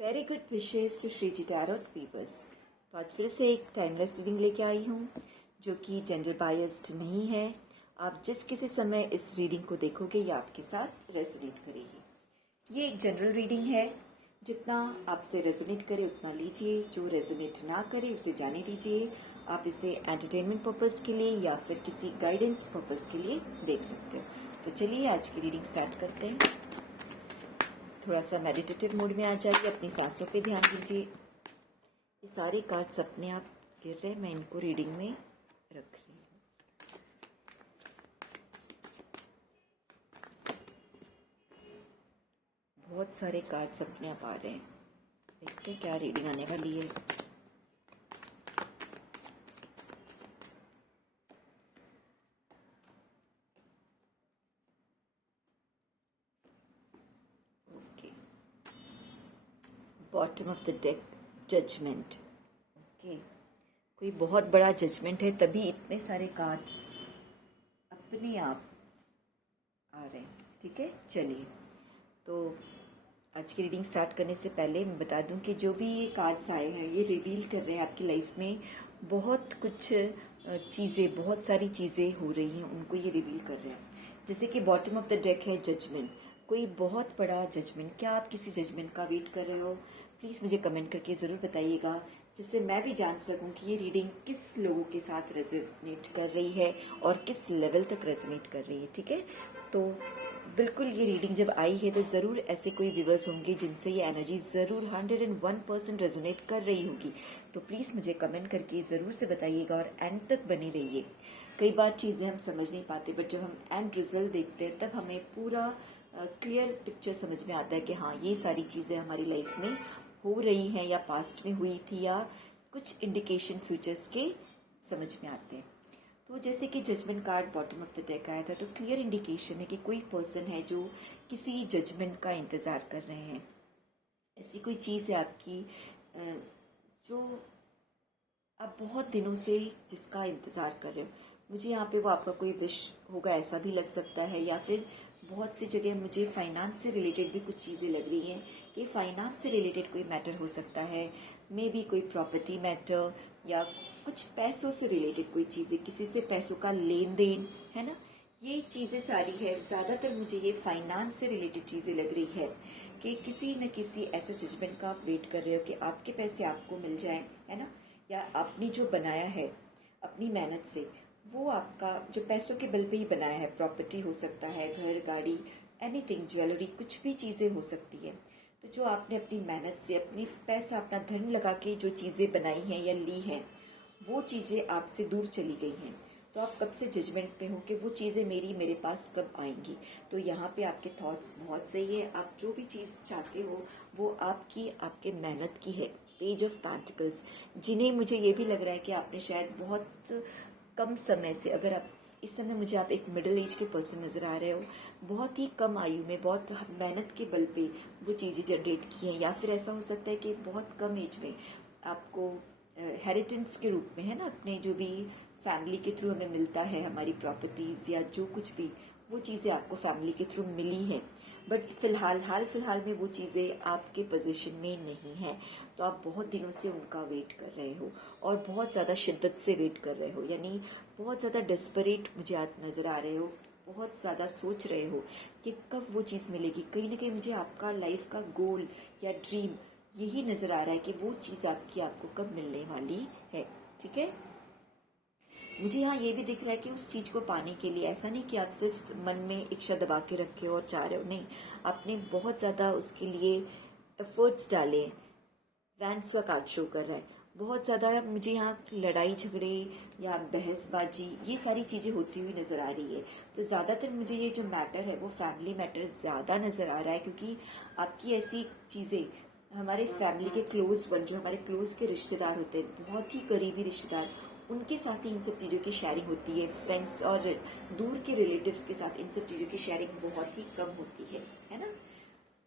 Very good wishes to Shriji tarot weavers. तो आज फिर से एक टाइमलेस रीडिंग लेके आई हूँ जो कि जेंडर बायस्ड नहीं है। आप जिस किसी समय इस रीडिंग को देखोगे ये आपके साथ रेजोनेट करेगी। ये एक जनरल रीडिंग है, जितना आपसे रेजोनेट करे उतना लीजिए, जो रेजोनेट ना करे उसे जाने दीजिए। आप इसे एंटरटेनमेंट पर्पज़ के लिए या फिर किसी गाइडेंस पर्पज़ के लिए देख सकते हो। तो चलिए आज की रीडिंग स्टार्ट करते हैं। थोड़ा सा मेडिटेटिव मोड में आ जाइए, अपनी सांसों पे ध्यान दीजिए। ये सारे कार्ड्स अपने आप गिर रहे हैं, मैं इनको रीडिंग में रख रही हूँ। बहुत सारे कार्ड्स अपने आप आ रहे हैं, देखते हैं क्या रीडिंग आने वाली है। Bottom of the deck, judgment. Okay, कोई बहुत बड़ा जजमेंट है, तभी इतने सारे कार्ड्स अपने आप आ रहे हैं। ठीक है, चलिए तो आज की रीडिंग स्टार्ट करने से पहले मैं बता दूं कि जो भी ये कार्ड्स आए हैं ये रिवील कर रहे हैं आपकी लाइफ में बहुत कुछ चीज़ें, बहुत सारी चीज़ें हो रही हैं, उनको ये रिवील कर रहे हैं। जैसे कि बॉटम ऑफ द डेक है जजमेंट, कोई बहुत बड़ा जजमेंट। क्या आप किसी जजमेंट का वेट कर रहे हो? प्लीज़ मुझे कमेंट करके ज़रूर बताइएगा, जिससे मैं भी जान सकूं कि ये रीडिंग किस लोगों के साथ रेजोनेट कर रही है और किस लेवल तक रेजोनेट कर रही है। ठीक है, तो बिल्कुल ये रीडिंग जब आई है तो ज़रूर ऐसे कोई व्यूअर्स होंगे जिनसे ये एनर्जी ज़रूर 101% रेजोनेट कर रही होगी। तो प्लीज़ मुझे कमेंट करके ज़रूर से बताइएगा और एंड तक बने रहिए। कई बार चीज़ें हम समझ नहीं पाते, बट जब हम एंड रिजल्ट देखते हैं तब हमें पूरा क्लियर पिक्चर समझ में आता है कि हाँ, ये सारी चीज़ें हमारी लाइफ में हो रही हैं या पास्ट में हुई थी, या कुछ इंडिकेशन फ्यूचर्स के समझ में आते हैं। तो जैसे कि judgment card bottom of the deck आया था, तो क्लियर इंडिकेशन है कि कोई पर्सन है जो किसी जजमेंट का इंतज़ार कर रहे हैं। ऐसी कोई चीज़ है आपकी जो आप बहुत दिनों से जिसका इंतज़ार कर रहे हो। मुझे यहाँ पे वो आपका कोई विश होगा ऐसा भी लग सकता है, या फिर बहुत सी जगह मुझे फाइनेंस से रिलेटेड भी कुछ चीज़ें लग रही हैं कि फाइनेंस से रिलेटेड कोई मैटर हो सकता है। मे बी कोई प्रॉपर्टी मैटर या कुछ पैसों से रिलेटेड कोई चीज़ें, किसी से पैसों का लेन देन, है ना, ये चीज़ें सारी है। ज़्यादातर मुझे ये फाइनेंस से रिलेटेड चीज़ें लग रही है कि किसी न किसी ऐसे जजमेंट का आप वेट कर रहे हो कि आपके पैसे आपको मिल जाएं, है ना, या आपने जो बनाया है अपनी मेहनत से, वो आपका जो पैसों के बल पे ही बनाया है, प्रॉपर्टी हो सकता है, घर, गाड़ी, एनीथिंग, ज्वेलरी, कुछ भी चीज़ें हो सकती है। तो जो आपने अपनी मेहनत से, अपनी पैसा, अपना धन लगा के जो चीज़ें बनाई हैं या ली हैं, वो चीज़ें आपसे दूर चली गई हैं। तो आप कब से जजमेंट पे हो कि वो चीज़ें मेरे पास कब आएंगी। तो यहाँ पे आपके थॉट्स बहुत सही है। आप जो भी चीज़ चाहते हो वो आपके मेहनत की है। पेज ऑफ पेंटिकल्स, जिन्हें मुझे ये भी लग रहा है कि आपने शायद बहुत कम समय से, अगर आप इस समय मुझे आप एक मिडिल एज के पर्सन नज़र आ रहे हो, बहुत ही कम आयु में बहुत मेहनत के बल पे वो चीज़ें जनरेट की हैं, या फिर ऐसा हो सकता है कि बहुत कम एज में आपको हेरिटेंस के रूप में, है ना, अपने जो भी फैमिली के थ्रू हमें मिलता है, हमारी प्रॉपर्टीज़ या जो कुछ भी, वो चीज़ें आपको फैमिली के थ्रू मिली हैं। बट हाल फिलहाल में वो चीज़ें आपके पोजीशन में नहीं है। तो आप बहुत दिनों से उनका वेट कर रहे हो और बहुत ज़्यादा शिद्दत से वेट कर रहे हो, यानी बहुत ज़्यादा डेस्परेट मुझे आज नज़र आ रहे हो। बहुत ज़्यादा सोच रहे हो कि कब वो चीज़ मिलेगी। कहीं ना कहीं मुझे आपका लाइफ का गोल या ड्रीम यही नज़र आ रहा है कि वो चीज़ आपको कब मिलने वाली है। ठीक है, मुझे यहाँ ये भी दिख रहा है कि उस चीज़ को पाने के लिए ऐसा नहीं कि आप सिर्फ मन में इच्छा दबा के रखे हो और चाह रहे हो, नहीं, आपने बहुत ज़्यादा उसके लिए एफर्ट्स डाले। वैंस का कार्ड शो कर रहा है, बहुत ज़्यादा मुझे यहाँ लड़ाई झगड़े या बहसबाजी, ये सारी चीज़ें होती हुई नज़र आ रही है। तो ज़्यादातर मुझे ये जो मैटर है वो फैमिली मैटर ज़्यादा नज़र आ रहा है, क्योंकि आपकी ऐसी चीज़ें हमारे फैमिली के क्लोज वन, जो हमारे क्लोज के रिश्तेदार होते हैं, बहुत ही करीबी रिश्तेदार, उनके साथ ही इन सब चीज़ों की शेयरिंग होती है। फ्रेंड्स और दूर के रिलेटिव्स के साथ इन सब चीज़ों की शेयरिंग बहुत ही कम होती है ना।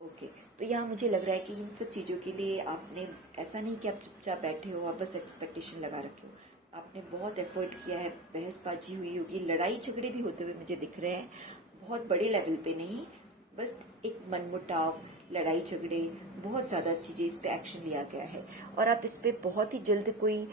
ओके, तो यहाँ मुझे लग रहा है कि इन सब चीज़ों के लिए आपने, ऐसा नहीं कि आप चुपचाप बैठे हो और बस एक्सपेक्टेशन लगा रखे हो, आपने बहुत एफर्ट किया है। बहसबाजी हुई होगी, लड़ाई झगड़े भी होते हुए मुझे दिख रहे हैं, बहुत बड़े लेवल पे नहीं, बस एक मनमुटाव लड़ाई झगड़े, बहुत ज़्यादा चीज़ें, इस पे एक्शन लिया गया है और आप इस पे बहुत ही जल्द कोई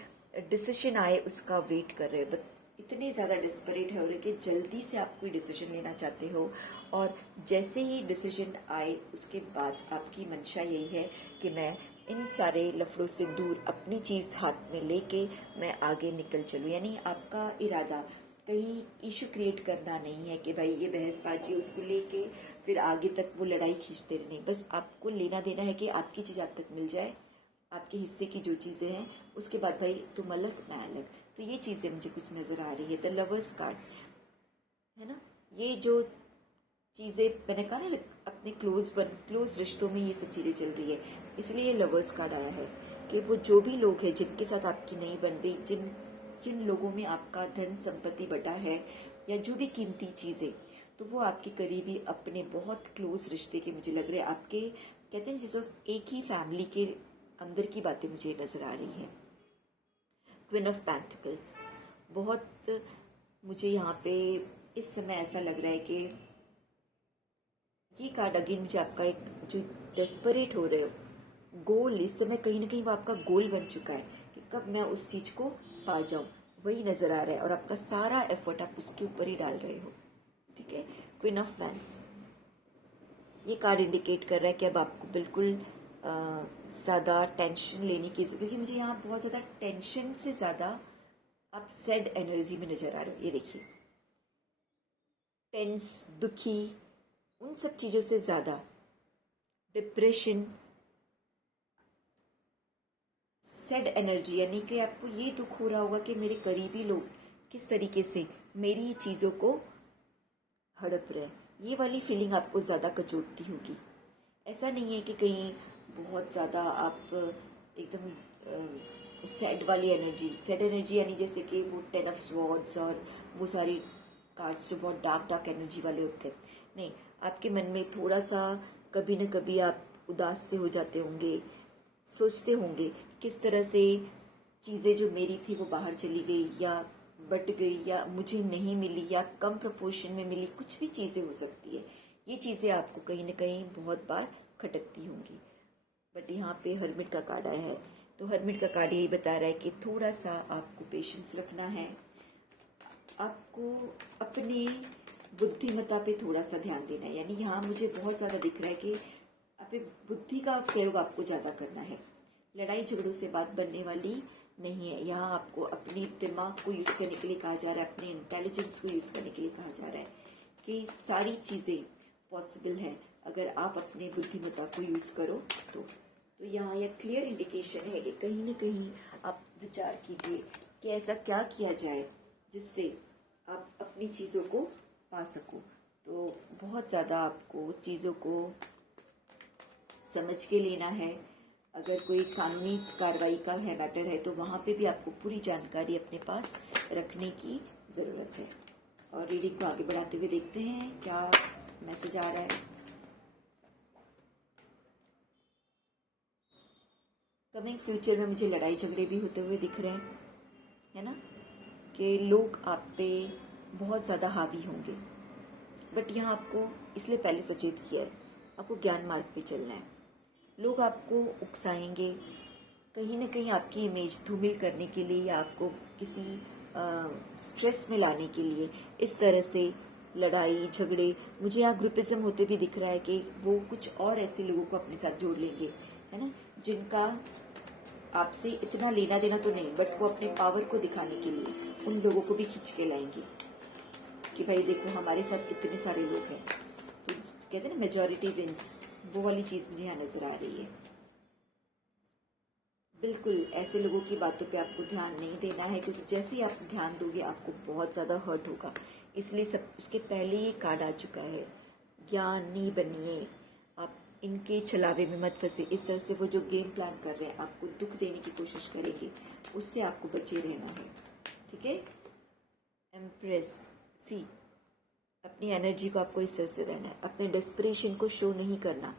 डिसीजन आए उसका वेट कर रहे हो। बट इतने ज़्यादा डिस्परेट हो रहे कि जल्दी से आप कोई डिसीजन लेना चाहते हो और जैसे ही डिसीजन आए उसके बाद आपकी मंशा यही है कि मैं इन सारे लफड़ों से दूर अपनी चीज़ हाथ में लेके मैं आगे निकल चलूँ। यानी आपका इरादा कहीं इशू क्रिएट करना नहीं है कि भाई ये बहसबाजी उसको लेके फिर आगे तक वो लड़ाई खींचते रहनी। बस आपको लेना देना है कि आपकी चीज़ आप तक मिल जाए, आपके हिस्से की जो चीज़ें हैं, उसके बाद भाई तुम अलग मैं अलग। तो ये चीज़ें मुझे कुछ नज़र आ रही है। द लवर्स कार्ड है ना, ये जो चीज़ें मैंने कहा ना अपने क्लोज रिश्तों में ये सब चीज़ें चल रही है, इसलिए ये लवर्स कार्ड आया है कि वो जो भी लोग हैं जिनके साथ आपकी नहीं बन रही, जिन लोगों में आपका धन संपत्ति बटा है या जो भी कीमती चीज़ें, तो वो आपके करीबी अपने बहुत क्लोज रिश्ते के मुझे लग रहे हैं। आपके कहते हैं जैसे एक ही फैमिली के अंदर की बातें मुझे नज़र आ रही हैं। क्वीन ऑफ पेंटिकल्स, बहुत मुझे यहाँ पे इस समय ऐसा लग रहा है कि ये कार्ड अगेन मुझे आपका एक जो डेस्परेट हो रहे हो गोल, इस समय कहीं ना कहीं वो आपका गोल बन चुका है कि कब मैं उस चीज़ को पा जाऊं, वही नज़र आ रहा है और आपका सारा एफर्ट आप उसके ऊपर ही डाल रहे हो। ठीक है, क्वीन ऑफ वैंड्स, ये कार्ड इंडिकेट कर रहा है कि अब आपको बिल्कुल ज़्यादा टेंशन लेने की, क्योंकि मुझे यहाँ बहुत ज़्यादा टेंशन से ज़्यादा आप सैड एनर्जी में नज़र आ रहे हो। ये देखिए, टेंस, दुखी, उन सब चीज़ों से ज़्यादा डिप्रेशन, सैड एनर्जी, यानी कि आपको ये दुख हो रहा होगा कि मेरे करीबी लोग किस तरीके से मेरी चीज़ों को हड़प रहे हैं। ये वाली फीलिंग आपको ज़्यादा कचोटती होगी। ऐसा नहीं है कि कहीं बहुत ज़्यादा आप एकदम सैड वाली एनर्जी, सैड एनर्जी यानी जैसे कि वो 10 ऑफ स्वॉर्ड्स और वो सारी कार्ड्स जो बहुत डार्क एनर्जी वाले होते हैं, नहीं, आपके मन में थोड़ा सा कभी न कभी आप उदास से हो जाते होंगे, सोचते होंगे किस तरह से चीज़ें जो मेरी थी वो बाहर चली गई या बट गई या मुझे नहीं मिली या कम प्रपोर्शन में मिली, कुछ भी चीज़ें हो सकती है। ये चीज़ें आपको कहीं ना कहीं बहुत बार खटकती होंगी। बट यहाँ पे हर्मिट का कार्ड आया है, तो हर्मिट का कार्ड यही बता रहा है कि थोड़ा सा आपको पेशेंस रखना है, आपको अपनी बुद्धिमत्ता पे थोड़ा सा ध्यान देना है। यानी यहाँ मुझे बहुत ज़्यादा दिख रहा है कि आप बुद्धि का प्रयोग आपको ज़्यादा करना है। लड़ाई झगड़ों से बात बनने वाली नहीं है। यहाँ आपको अपने दिमाग को यूज़ करने के लिए कहा जा रहा है, अपने इंटेलिजेंस को यूज़ करने के लिए कहा जा रहा है कि सारी चीज़ें पॉसिबल हैं अगर आप अपने बुद्धिमत्ता को यूज़ करो तो यहाँ यह क्लियर इंडिकेशन है कि कहीं ना कहीं आप विचार कीजिए कि ऐसा क्या किया जाए जिससे आप अपनी चीज़ों को पा सको। तो बहुत ज़्यादा आपको चीज़ों को समझ के लेना है। अगर कोई कानूनी कार्रवाई का है मैटर है तो वहाँ पे भी आपको पूरी जानकारी अपने पास रखने की ज़रूरत है। और रीडिंग को आगे बढ़ाते हुए देखते हैं क्या मैसेज आ रहा है। कमिंग फ्यूचर में मुझे लड़ाई झगड़े भी होते हुए दिख रहे हैं, है ना, कि लोग आप पे बहुत ज़्यादा हावी होंगे। बट यहाँ आपको इसलिए पहले सचेत किया है, आपको ज्ञान मार्ग पे चलना है। लोग आपको उकसाएंगे, कहीं ना कहीं आपकी इमेज धूमिल करने के लिए या आपको किसी स्ट्रेस में लाने के लिए इस तरह से लड़ाई झगड़े, मुझे यहाँ ग्रुपिज्म होते भी दिख रहा है कि वो कुछ और ऐसे लोगों को अपने साथ जोड़ लेंगे, है ना, जिनका आपसे इतना लेना देना तो नहीं, बट वो अपने पावर को दिखाने के लिए उन लोगों को भी खींच के लाएंगे कि भाई देखो हमारे साथ इतने सारे लोग हैं। तो कहते हैं ना मेजॉरिटी विंस, वो वाली चीज़ मुझे यहाँ नज़र आ रही है। बिल्कुल ऐसे लोगों की बातों पे आपको ध्यान नहीं देना है, क्योंकि जैसे ही आप ध्यान दोगे आपको बहुत ज़्यादा हर्ट होगा। इसलिए सब उसके पहले ही कार्ड आ चुका है, ज्ञानी बनिए, आप इनके छलावे में मत फंसे। इस तरह से वो जो गेम प्लान कर रहे हैं आपको दुख देने की कोशिश करेंगे, उससे आपको बचे रहना है। ठीक है, एम्प्रेस सी, अपनी एनर्जी को आपको इस तरह से रहना है, अपने डेस्परेशन को शो नहीं करना।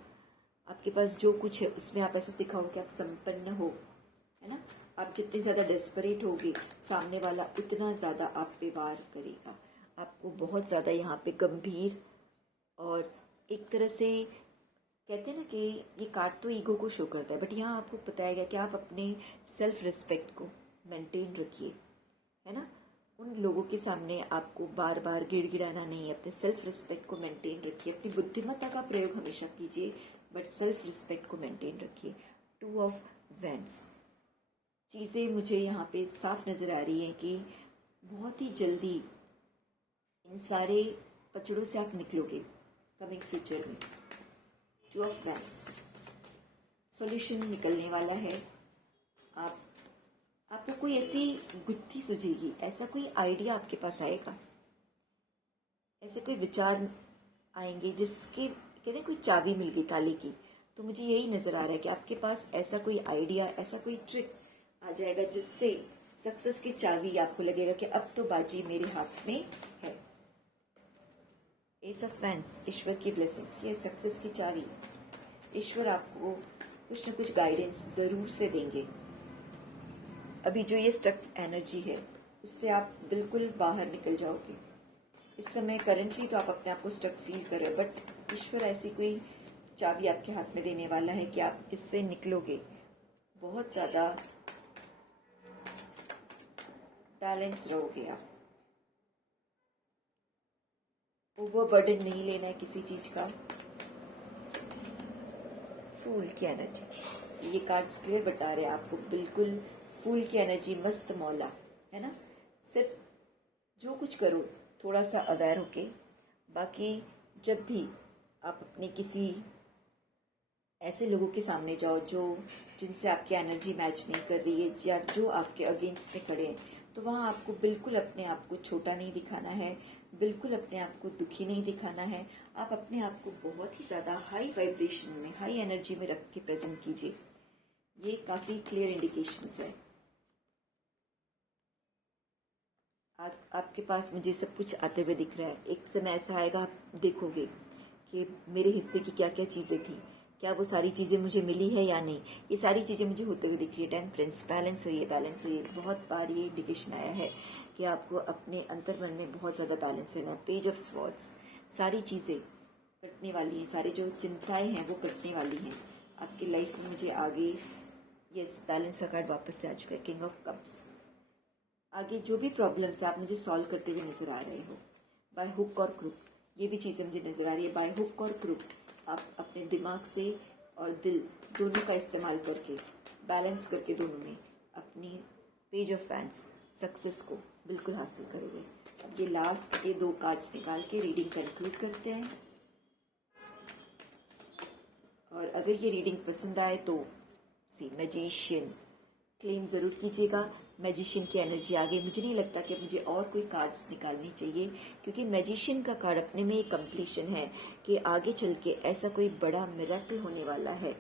आपके पास जो कुछ है उसमें आप ऐसा दिखाओ कि आप संपन्न हो, है ना। आप जितने ज़्यादा डेस्परेट होगे सामने वाला उतना ज़्यादा आप पे वार करेगा। आपको बहुत ज़्यादा यहाँ पे गंभीर और एक तरह से कहते हैं ना कि ये कार्ड तो ईगो को शो करता है, बट यहाँ आपको बताया गया कि आप अपने सेल्फ रिस्पेक्ट को मेंटेन रखिए, है ना। उन लोगों के सामने आपको बार बार गिड़गिड़ाना नहीं है, अपने सेल्फ रिस्पेक्ट को मेंटेन रखिए। अपनी बुद्धिमत्ता का प्रयोग हमेशा कीजिए, बट सेल्फ रिस्पेक्ट को मेंटेन रखिए। 2 ऑफ वैंड्स, चीज़ें मुझे यहाँ पे साफ नज़र आ रही हैं कि बहुत ही जल्दी इन सारे पचड़ों से आप निकलोगे कमिंग फ्यूचर में। 2 ऑफ वैंड्स, सॉल्यूशन निकलने वाला है। आपको कोई ऐसी गुत्थी सूझेगी, ऐसा कोई आइडिया आपके पास आएगा, ऐसे कोई विचार आएंगे जिसके कहते कोई चाबी मिल गई ताले की। तो मुझे यही नज़र आ रहा है कि आपके पास ऐसा कोई आइडिया, ऐसा कोई ट्रिक आ जाएगा जिससे सक्सेस की चाबी आपको लगेगा कि अब तो बाजी मेरे हाथ में है। एस ऑफ वैंड्स, ईश्वर की ब्लेसिंग्स, ये सक्सेस की चाबी। ईश्वर आपको कुछ न कुछ गाइडेंस ज़रूर से देंगे। अभी जो ये स्टक एनर्जी है उससे आप बिल्कुल बाहर निकल जाओगे। इस समय करंटली तो आप अपने आप को स्टक फील कर रहे हो, बट ईश्वर ऐसी कोई चाबी आपके हाथ में देने वाला है कि आप इससे निकलोगे। बहुत ज़्यादा बैलेंस रहोगे आप। ओवर बर्डन नहीं लेना है किसी चीज़ का। फूल की एनर्जी, ये कार्ड्स क्लियर बता रहे हैं आपको, बिल्कुल फूल की एनर्जी, मस्त मौला, है ना। सिर्फ जो कुछ करो थोड़ा सा अवेयर होके, बाकी जब भी आप अपने किसी ऐसे लोगों के सामने जाओ जिनसे आपकी एनर्जी मैच नहीं कर रही है या जो आपके अगेंस्ट में खड़े हैं, तो वहाँ आपको बिल्कुल अपने आप को छोटा नहीं दिखाना है, बिल्कुल अपने आप को दुखी नहीं दिखाना है। आप अपने आप को बहुत ही ज़्यादा हाई वाइब्रेशन में, हाई एनर्जी में रख के प्रेजेंट कीजिए। ये काफ़ी क्लियर इंडिकेशंस है। आपके पास मुझे सब कुछ आते हुए दिख रहा है। एक समय ऐसा आएगा आप देखोगे कि मेरे हिस्से की क्या क्या चीज़ें थी, क्या वो सारी चीज़ें मुझे मिली है या नहीं। ये सारी चीज़ें मुझे होते हुए दिख रही है। टेम्परेंस, बैलेंस हुई है, बैलेंस हुई है। बहुत बार ये इंडिकेशन आया है कि आपको अपने अंतर्मन में बहुत ज़्यादा बैलेंस रहना है। पेज ऑफ स्वॉर्ड्स, सारी चीज़ें कटने वाली हैं, सारी जो चिंताएं हैं वो कटने वाली हैं आपकी लाइफ में। मुझे आगे यस, बैलेंस का कार्ड वापस से आ चुका है, किंग ऑफ कप्स। आगे जो भी प्रॉब्लम्स आप मुझे सॉल्व करते हुए नजर आ रहे हो, बाय हुक और क्रुक, ये भी चीज़ें मुझे नजर आ रही है। बाय हुक और क्रुक आप अपने दिमाग से और दिल दोनों का इस्तेमाल करके, बैलेंस करके दोनों में अपनी पेज ऑफ वैंड्स सक्सेस को बिल्कुल हासिल करोगे। अब ये लास्ट ये 2 कार्ड्स निकाल के रीडिंग कंक्लूड करते हैं। और अगर ये रीडिंग पसंद आए तो मैजिशियन क्लेम ज़रूर कीजिएगा। मैजिशियन की एनर्जी आ गई। मुझे नहीं लगता कि मुझे और कोई कार्ड्स निकालनी चाहिए, क्योंकि मैजिशियन का कार्ड अपने में एक कंप्लीशन है कि आगे चल के ऐसा कोई बड़ा मिरेकल होने वाला है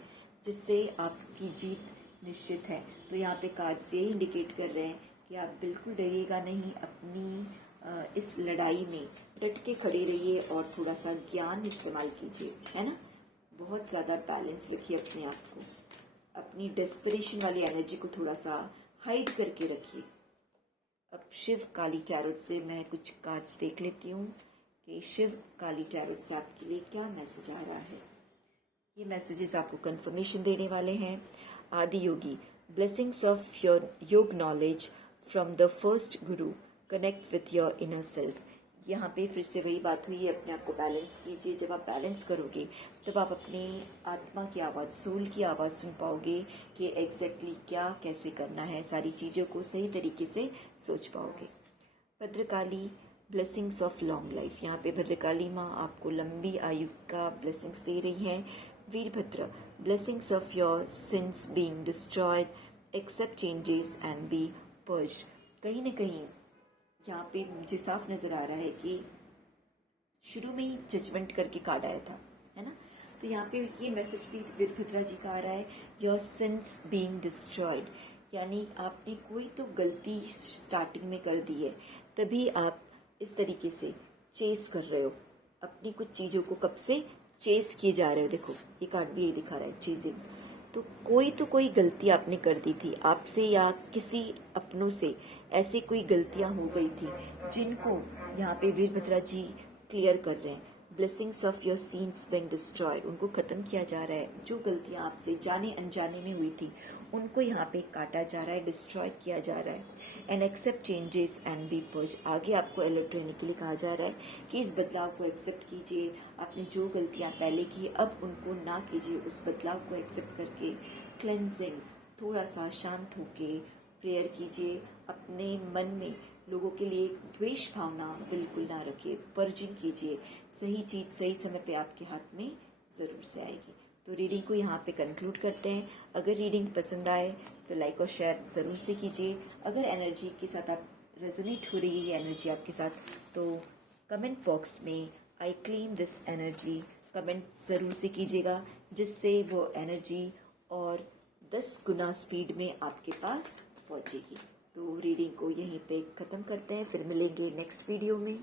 जिससे आपकी जीत निश्चित है। तो यहाँ पे कार्ड्स ये इंडिकेट कर रहे हैं कि आप बिल्कुल डरिएगा नहीं, अपनी इस लड़ाई में डट के खड़े रहिए और थोड़ा सा ज्ञान इस्तेमाल कीजिए, है ना। बहुत ज़्यादा बैलेंस रखिए अपने आप को, अपनी डेस्परेशन वाली एनर्जी को थोड़ा सा हाइड करके रखिए। अब शिव काली टैरोट से मैं कुछ कार्ड्स देख लेती हूँ कि शिव काली टैरोट से आपके लिए क्या मैसेज आ रहा है। ये मैसेजेस आपको कंफर्मेशन देने वाले हैं। आदि योगी, ब्लेसिंग्स ऑफ योर योग knowledge from the first Guru, connect with your inner self. यहाँ पे फिर से वही बात हुई है, अपने आप को बैलेंस कीजिए। जब आप बैलेंस करोगे तब आप अपनी आत्मा की आवाज़, सोल की आवाज़ सुन पाओगे कि एग्जैक्टली क्या कैसे करना है, सारी चीज़ों को सही तरीके से सोच पाओगे। Bhadrakali, blessings of long life. यहाँ पे भद्रकाली माँ आपको लंबी आयु का ब्लेसिंग्स दे रही हैं। Veerabhadra, blessings of your sins being destroyed, accept changes and be purged. कहीं ना कहीं यहाँ पे मुझे साफ नज़र आ रहा है कि शुरू में ही जजमेंट करके कार्ड आया था, है ना। तो यहाँ पे ये मैसेज भी वीरभद्रा जी का आ रहा है, योर सिंस बीइंग डिस्ट्रॉयड, यानी आपने कोई तो गलती स्टार्टिंग में कर दी है, तभी आप इस तरीके से चेस कर रहे हो अपनी कुछ चीज़ों को, कब से चेस किए जा रहे हो। देखो ये कार्ड भी यही दिखा रहा है, चेजिंग। तो कोई गलती आपने कर दी थी आपसे या किसी अपनों से, ऐसी कोई गलतियां हो गई थी जिनको यहाँ पे वीरभद्रा जी क्लियर कर रहे हैं। Blessings of your sins been destroyed, उनको ख़त्म किया जा रहा है। जो गलतियाँ आपसे जाने अनजाने में हुई थी उनको यहाँ पे काटा जा रहा है, डिस्ट्रॉय किया जा रहा है। And accept changes and be purge, आगे आपको अलर्ट रहने के लिए कहा जा रहा है कि इस बदलाव को एक्सेप्ट कीजिए। आपने जो गलतियाँ पहले की अब उनको ना कीजिए, उस बदलाव को एक्सेप्ट करके क्लेंजिंग, थोड़ा सा शांत होके प्रेयर कीजिए। अपने मन में लोगों के लिए द्वेष भावना बिल्कुल ना रखिए, पर्जिंग कीजिए। सही चीज़ सही समय पे आपके हाथ में ज़रूर से आएगी। तो रीडिंग को यहाँ पे कंक्लूड करते हैं। अगर रीडिंग पसंद आए तो लाइक और शेयर ज़रूर से कीजिए। अगर एनर्जी के साथ आप रेजोनेट हो रही है ये एनर्जी आपके साथ, तो कमेंट बॉक्स में I claim this energy comment ज़रूर से कीजिएगा, जिससे वो एनर्जी और 10 गुना स्पीड में आपके पास पहुँचेगी। तो रीडिंग को यहीं पे ख़त्म करते हैं, फिर मिलेंगे नेक्स्ट वीडियो में।